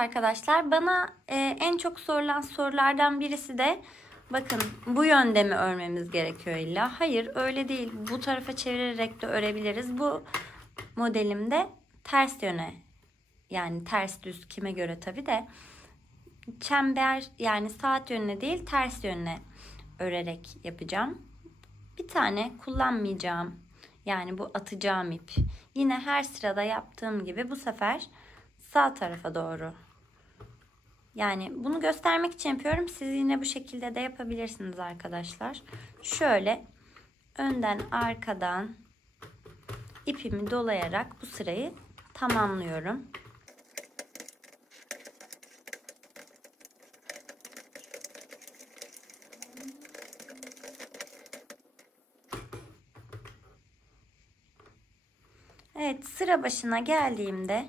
arkadaşlar, bana en çok sorulan sorulardan birisi de bakın bu yönde mi örmemiz gerekiyor illa? Hayır, öyle değil. Bu tarafa çevirerek de örebiliriz. Bu modelimde ters yöne, yani ters düz kime göre tabii de, çember yani saat yönüne değil ters yönüne örerek yapacağım. Bir tane kullanmayacağım, yani bu atacağım ip. Yine her sırada yaptığım gibi bu sefer sağ tarafa doğru. Yani bunu göstermek için yapıyorum. Siz yine bu şekilde de yapabilirsiniz arkadaşlar. Şöyle önden arkadan ipimi dolayarak bu sırayı tamamlıyorum. Evet, sıra başına geldiğimde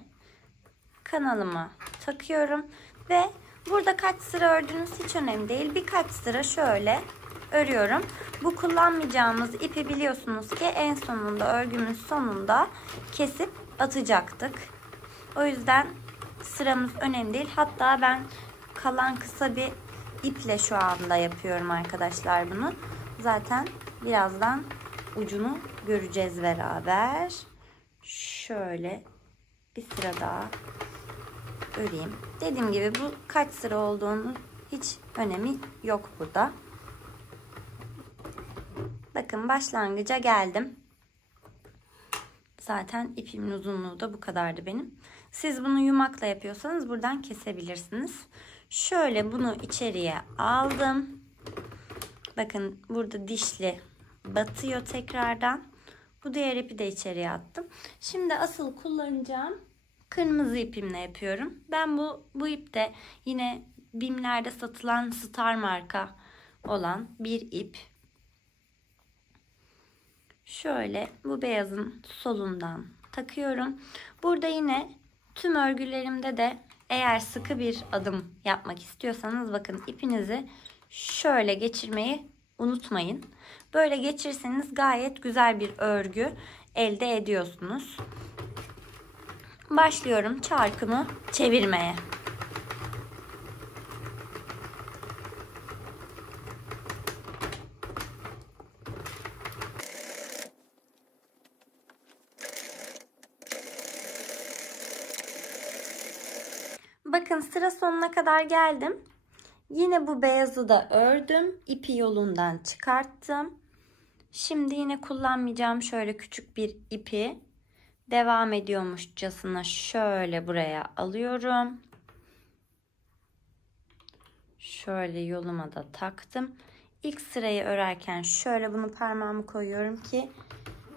kanalımı takıyorum ve burada kaç sıra ördüğünüz hiç önemli değil. Birkaç sıra şöyle örüyorum. Bu kullanmayacağımız ipi biliyorsunuz ki en sonunda, örgümün sonunda kesip atacaktık. O yüzden sıramız önemli değil. Hatta ben kalan kısa bir iple şu anda yapıyorum arkadaşlar bunu. Zaten birazdan ucunu göreceğiz beraber. Şöyle bir sıra daha öreyim. Dediğim gibi bu kaç sıra olduğunu hiç önemi yok burada. Bakın başlangıca geldim. Zaten ipimin uzunluğu da bu kadardı benim. Siz bunu yumakla yapıyorsanız buradan kesebilirsiniz. Şöyle bunu içeriye aldım. Bakın burada dişli batıyor tekrardan. Bu diğer ipi de içeriye attım. Şimdi asıl kullanacağım kırmızı ipimle yapıyorum. Ben bu ipte yine BİM'lerde satılan Star marka olan bir ip. Şöyle bu beyazın solundan takıyorum. Burada yine tüm örgülerimde de eğer sıkı bir adım yapmak istiyorsanız bakın ipinizi şöyle geçirmeyi unutmayın. Böyle geçirseniz gayet güzel bir örgü elde ediyorsunuz. Başlıyorum çarkımı çevirmeye. Bakın sıra sonuna kadar geldim. Yine bu beyazı da ördüm. İpi yolundan çıkarttım. Şimdi yine kullanmayacağım şöyle küçük bir ipi devam ediyormuşçasına şöyle buraya alıyorum. Şöyle yoluma da taktım. İlk sırayı örerken şöyle bunu parmağımı koyuyorum ki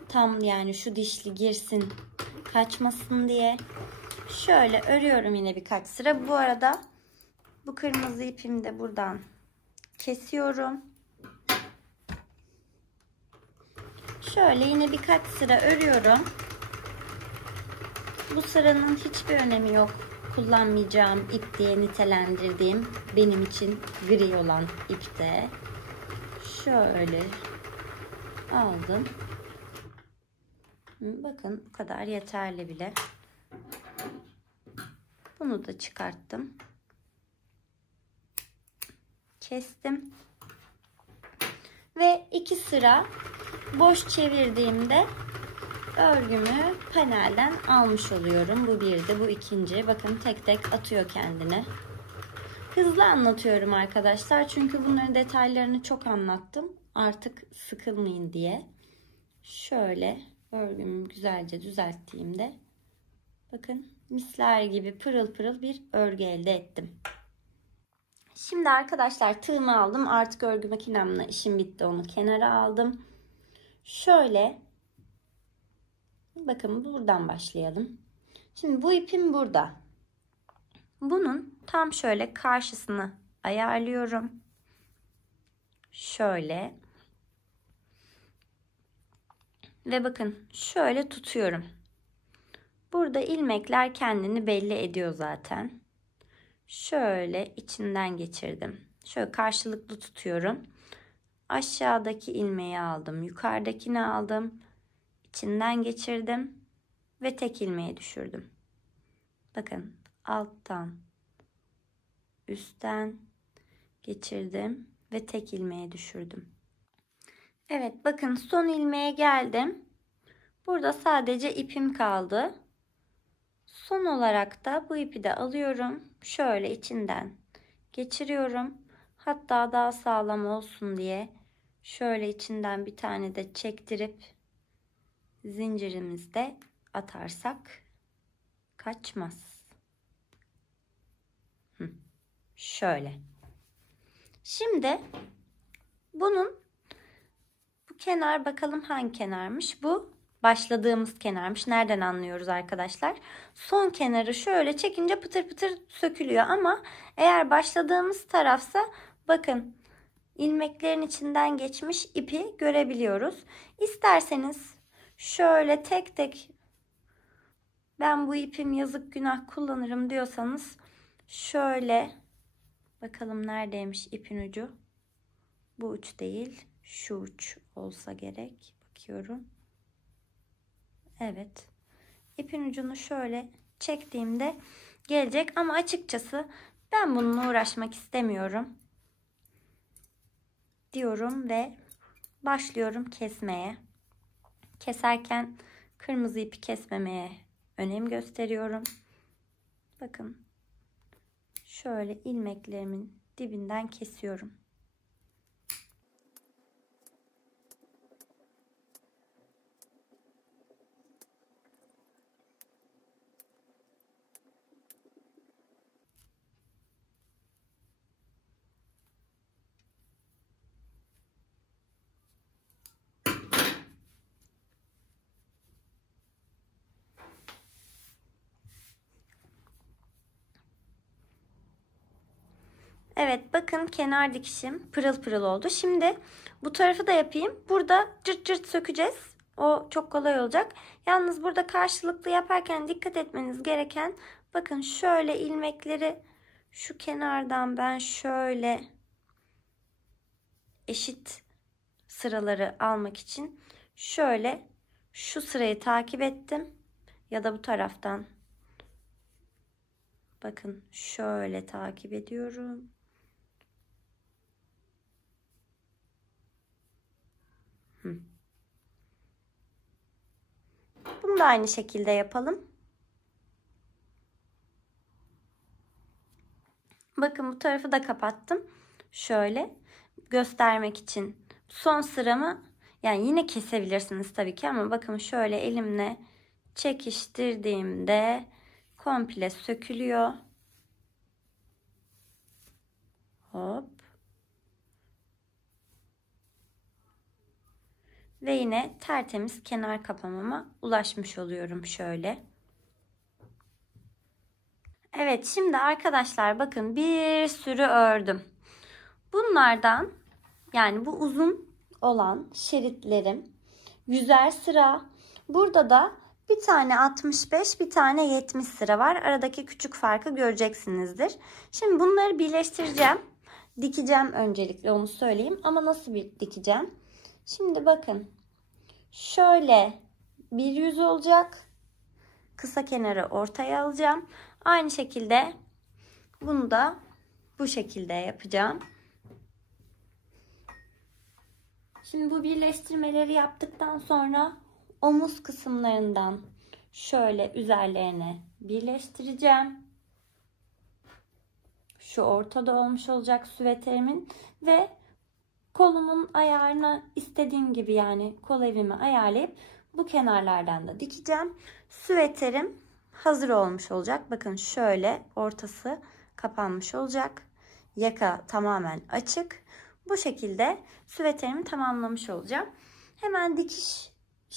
tam yani şu dişli girsin, kaçmasın diye. Şöyle örüyorum yine birkaç sıra. Bu arada bu kırmızı ipimi de buradan kesiyorum. Şöyle yine birkaç sıra örüyorum. Bu sıranın hiçbir önemi yok. Kullanmayacağım ip diye nitelendirdiğim benim için gri olan ipte. Şöyle aldım. Bakın bu kadar yeterli bile. Bunu da çıkarttım. Kestim. Ve 2 sıra boş çevirdiğimde örgümü panelden almış oluyorum. Bu birdi, bu ikinci. Bakın tek tek atıyor kendine. Hızlı anlatıyorum arkadaşlar. Çünkü bunların detaylarını çok anlattım. Artık sıkılmayın diye. Şöyle örgümü güzelce düzelttiğimde bakın misler gibi pırıl pırıl bir örgü elde ettim. Şimdi arkadaşlar tığımı aldım. Artık örgü makinemle işim bitti. Onu kenara aldım. Şöyle bakın buradan başlayalım. Şimdi bu ipim burada. Bunun tam şöyle karşısını ayarlıyorum. Şöyle. Ve bakın şöyle tutuyorum. Burada ilmekler kendini belli ediyor zaten. Şöyle içinden geçirdim. Şöyle karşılıklı tutuyorum. Aşağıdaki ilmeği aldım. Yukarıdakini aldım. İçinden geçirdim. Ve tek ilmeği düşürdüm. Bakın alttan üstten geçirdim ve tek ilmeğe düşürdüm. Evet, bakın son ilmeğe geldim. Burada sadece ipim kaldı. Son olarak da bu ipi de alıyorum. Şöyle içinden geçiriyorum. Hatta daha sağlam olsun diye şöyle içinden bir tane de çektirip zincirimizde atarsak kaçmaz. Şöyle. Şimdi bunun bu kenar, bakalım hangi kenarmış? Bu başladığımız kenarmış. Nereden anlıyoruz arkadaşlar? Son kenarı şöyle çekince pıtır pıtır sökülüyor ama eğer başladığımız tarafsa bakın ilmeklerin içinden geçmiş ipi görebiliyoruz. İsterseniz şöyle tek tek ben bu ipim yazık günah kullanırım diyorsanız şöyle bakalım neredeymiş ipin ucu. Bu uç değil, şu uç olsa gerek. Bakıyorum. Evet. İpin ucunu şöyle çektiğimde gelecek ama açıkçası ben bununla uğraşmak istemiyorum diyorum ve başlıyorum kesmeye. Keserken kırmızı ipi kesmemeye önem gösteriyorum. Bakın şöyle ilmeklerimin dibinden kesiyorum. Evet, bakın kenar dikişim pırıl pırıl oldu. Şimdi bu tarafı da yapayım. Burada cırt cırt sökeceğiz. O çok kolay olacak. Yalnız burada karşılıklı yaparken dikkat etmeniz gereken, bakın şöyle ilmekleri şu kenardan ben şöyle eşit sıraları almak için şöyle şu sırayı takip ettim. Ya da bu taraftan bakın şöyle takip ediyorum. Bunu da aynı şekilde yapalım. Bakın bu tarafı da kapattım. Şöyle göstermek için. Son sıramı yani yine kesebilirsiniz tabii ki ama bakın şöyle elimle çekiştirdiğimde komple sökülüyor. Hop. Ve yine tertemiz kenar kapamama ulaşmış oluyorum şöyle. Evet, şimdi arkadaşlar bakın bir sürü ördüm. Bunlardan yani bu uzun olan şeritlerim 100'er sıra. Burada da bir tane 65, bir tane 70 sıra var. Aradaki küçük farkı göreceksinizdir. Şimdi bunları birleştireceğim. Dikeceğim öncelikle, onu söyleyeyim. Ama nasıl bir dikeceğim? Şimdi bakın. Şöyle bir yüz olacak. Kısa kenarı ortaya alacağım. Aynı şekilde bunu da bu şekilde yapacağım. Şimdi bu birleştirmeleri yaptıktan sonra omuz kısımlarından şöyle üzerlerine birleştireceğim. Şu ortada olmuş olacak süveterimin ve kolumun ayarını istediğim gibi yani kol evimi ayarlayıp bu kenarlardan da dikeceğim. Süveterim hazır olmuş olacak. Bakın şöyle ortası kapanmış olacak. Yaka tamamen açık. Bu şekilde süveterimi tamamlamış olacağım. Hemen dikiş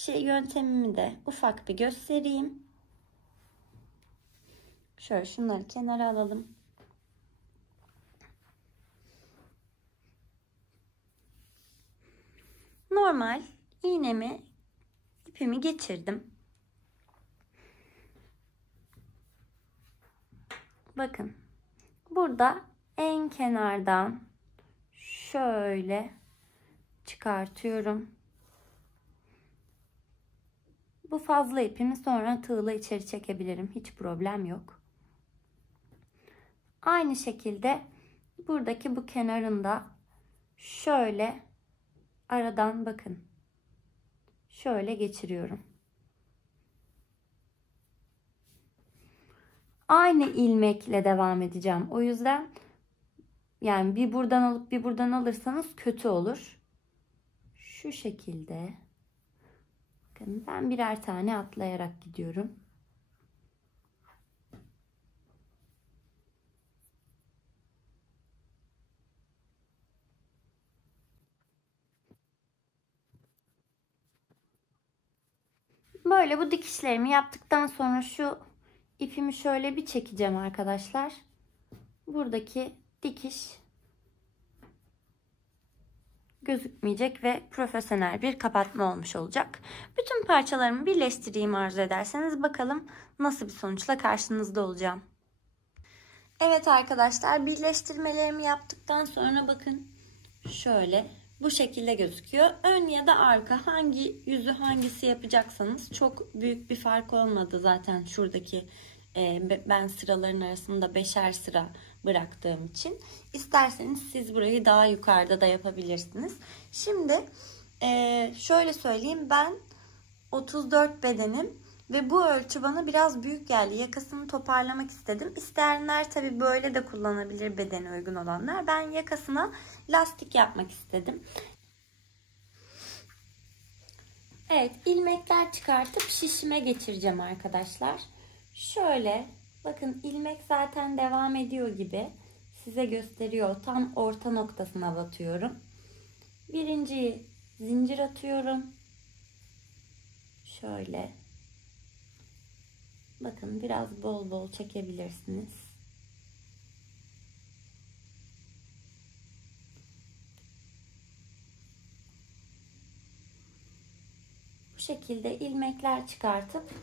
yöntemimi de ufak bir göstereyim. Şöyle şunları kenara alalım. Normal iğnemi, ipimi geçirdim. Bakın burada en kenardan şöyle çıkartıyorum. Bu fazla ipimi sonra tığla içeri çekebilirim. Hiç problem yok. Aynı şekilde buradaki bu kenarında şöyle aradan bakın. Şöyle geçiriyorum. Aynı ilmekle devam edeceğim. O yüzden yani bir buradan alıp bir buradan alırsanız kötü olur. Şu şekilde. Bakın ben birer tane atlayarak gidiyorum. Böyle bu dikişlerimi yaptıktan sonra şu ipimi şöyle bir çekeceğim arkadaşlar. Buradaki dikiş gözükmeyecek ve profesyonel bir kapatma olmuş olacak. Bütün parçalarımı birleştireyim arzu ederseniz, bakalım nasıl bir sonuçla karşınızda olacağım. Evet arkadaşlar, birleştirmelerimi yaptıktan sonra bakın şöyle bu şekilde gözüküyor. Ön ya da arka, hangi yüzü hangisi yapacaksanız çok büyük bir fark olmadı zaten şuradaki ben sıraların arasında 5'er sıra bıraktığım için. İsterseniz siz burayı daha yukarıda da yapabilirsiniz. Şimdi şöyle söyleyeyim, ben 34 bedenim ve bu ölçü bana biraz büyük geldi. Yakasını toparlamak istedim. İsteyenler tabii böyle de kullanabilir, bedene uygun olanlar. Ben yakasına lastik yapmak istedim. Evet, ilmekler çıkartıp şişime geçireceğim arkadaşlar. Şöyle bakın, ilmek zaten devam ediyor gibi size gösteriyor. Tam orta noktasına batıyorum. Birinciyi zincir atıyorum. Şöyle. Bakın biraz bol bol çekebilirsiniz. Bu şekilde ilmekler çıkartıp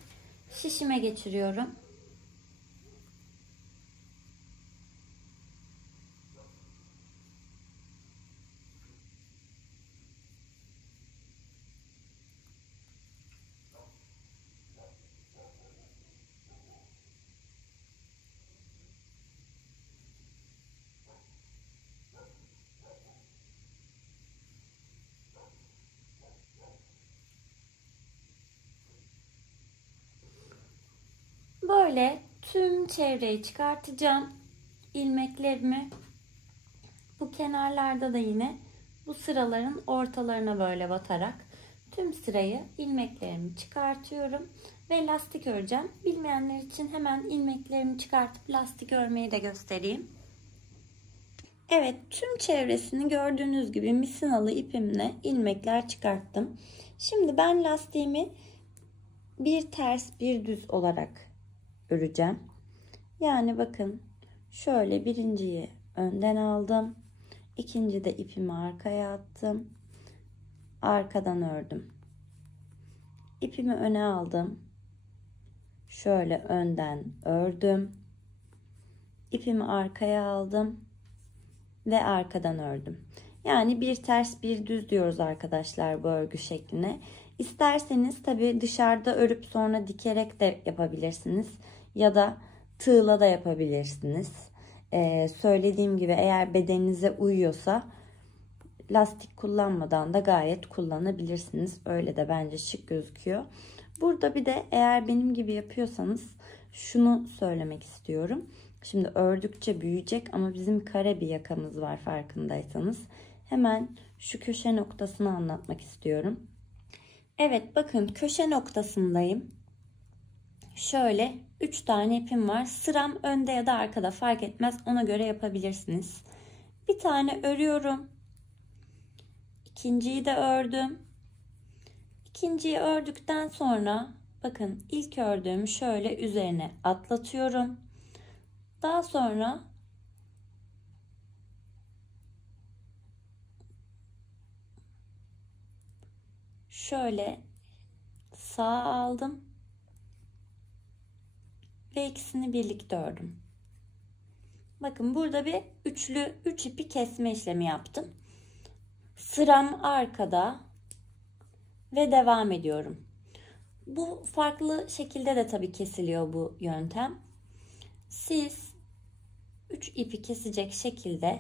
şişime geçiriyorum. Böyle tüm çevreyi çıkartacağım. İlmeklerimi bu kenarlarda da yine bu sıraların ortalarına böyle batarak tüm sırayı ilmeklerimi çıkartıyorum ve lastik öreceğim. Bilmeyenler için hemen ilmeklerimi çıkartıp lastik örmeyi de göstereyim. Evet, tüm çevresini gördüğünüz gibi misinalı ipimle ilmekler çıkarttım. Şimdi ben lastiğimi bir ters bir düz olarak öreceğim. Yani bakın şöyle birinciyi önden aldım. İkinci de ipimi arkaya attım. Arkadan ördüm. İpimi öne aldım. Şöyle önden ördüm. İpimi arkaya aldım ve arkadan ördüm. Yani bir ters bir düz diyoruz arkadaşlar bu örgü şekline. İsterseniz tabii dışarıda örüp sonra dikerek de yapabilirsiniz. Ya da tığla da yapabilirsiniz. Söylediğim gibi eğer bedeninize uyuyorsa lastik kullanmadan da gayet kullanabilirsiniz. Öyle de bence şık gözüküyor. Burada bir de eğer benim gibi yapıyorsanız şunu söylemek istiyorum. Şimdi ördükçe büyüyecek ama bizim kare bir yakamız var farkındaysanız. Hemen şu köşe noktasını anlatmak istiyorum. Evet, bakın köşe noktasındayım. Şöyle 3 tane ipim var. Sıram önde ya da arkada fark etmez. Ona göre yapabilirsiniz. Bir tane örüyorum. İkinciyi de ördüm. İkinciyi ördükten sonra bakın ilk ördüğümü şöyle üzerine atlatıyorum. Daha sonra şöyle sağa aldım ve ikisini birlikte ördüm. Bakın burada bir üçlü 3 ipi kesme işlemi yaptım. Sıram arkada ve devam ediyorum. Bu farklı şekilde de tabii kesiliyor bu yöntem. Siz 3 ipi kesecek şekilde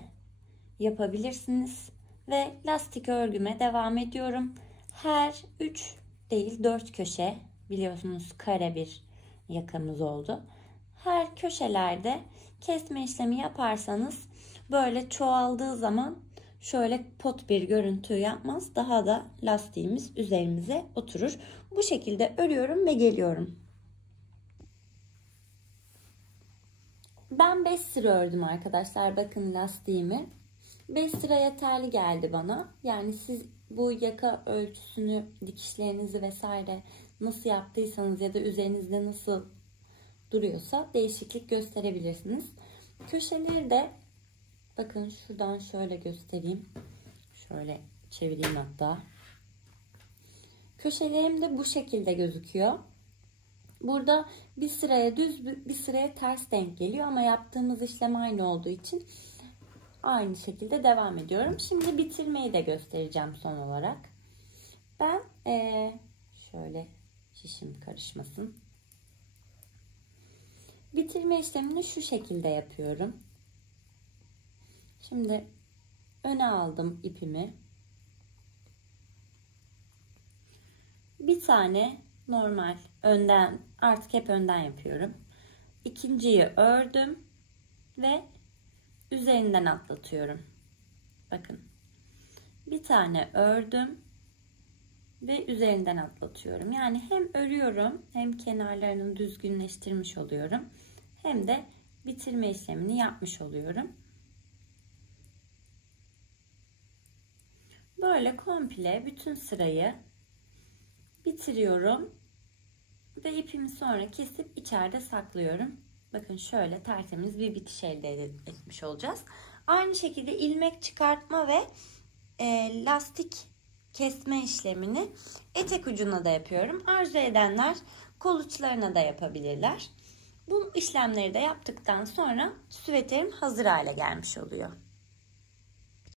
yapabilirsiniz. Ve lastik örgüme devam ediyorum. Her 3 değil 4 köşe, biliyorsunuz kare bir yakamız oldu. Her köşelerde kesme işlemi yaparsanız böyle çoğaldığı zaman şöyle pot bir görüntü yapmaz. Daha da lastiğimiz üzerimize oturur. Bu şekilde örüyorum ve geliyorum. Ben 5 sıra ördüm arkadaşlar. Bakın lastiğimi. 5 sıra yeterli geldi bana. Yani siz bu yaka ölçüsünü, dikişlerinizi vesaire nasıl yaptıysanız ya da üzerinizde nasıl duruyorsa değişiklik gösterebilirsiniz. Köşeleri de bakın şuradan şöyle göstereyim. Şöyle çevireyim hatta. Köşelerim de bu şekilde gözüküyor. Burada bir sıraya düz, bir sıraya ters denk geliyor ama yaptığımız işlem aynı olduğu için aynı şekilde devam ediyorum. Şimdi bitirmeyi de göstereceğim son olarak. Ben şöyle şişim karışmasın. Bitirme işlemini şu şekilde yapıyorum. Şimdi öne aldım ipimi. Bir tane normal önden, artık hep önden yapıyorum. İkinciyi ördüm ve üzerinden atlatıyorum. Bakın. Bir tane ördüm ve üzerinden atlatıyorum. Yani hem örüyorum, hem kenarlarını düzgünleştirmiş oluyorum, hem de bitirme işlemini yapmış oluyorum. Böyle komple bütün sırayı bitiriyorum ve ipimi sonra kesip içeride saklıyorum. Bakın şöyle tertemiz bir bitiş elde etmiş olacağız. Aynı şekilde ilmek çıkartma ve lastik kesme işlemini etek ucuna da yapıyorum. Arzu edenler kol uçlarına da yapabilirler. Bu işlemleri de yaptıktan sonra süveterim hazır hale gelmiş oluyor.